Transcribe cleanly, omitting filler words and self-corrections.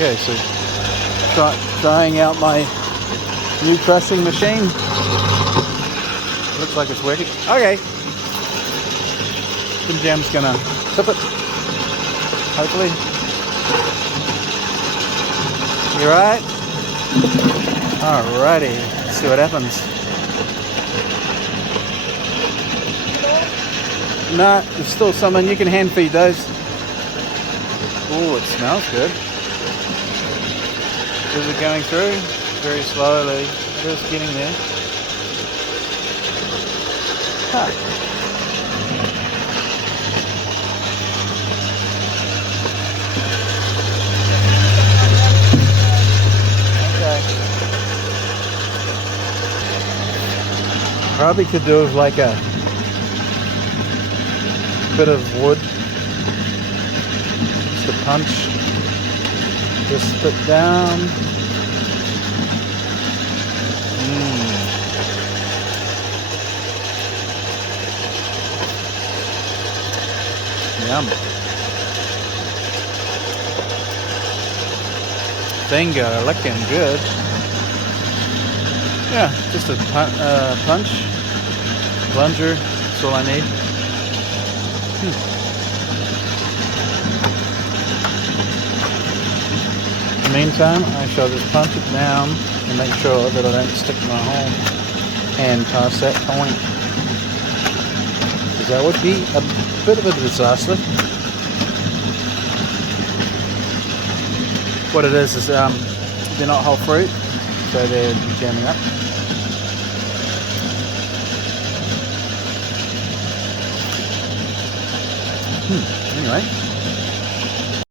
Okay, so trying out my new crushing machine. Looks like it's working. Okay. Jam's gonna tip it. Hopefully. You right? Alrighty. Let's see what happens. No, there's still some in. You can hand feed those. Oh, it smells good. Is it going through? Very slowly. It is getting there. Huh. Okay. Probably could do with like a bit of wood. Just a punch. Just spit down. Yum. Bingo, looking good. Yeah, just a punch, plunger, that's all I need. In the meantime, I shall just punch it down and make sure that I don't stick my whole hand past that point. Because that would be a bit of a disaster. What it is they're not whole fruit, so they're jamming up. Anyway.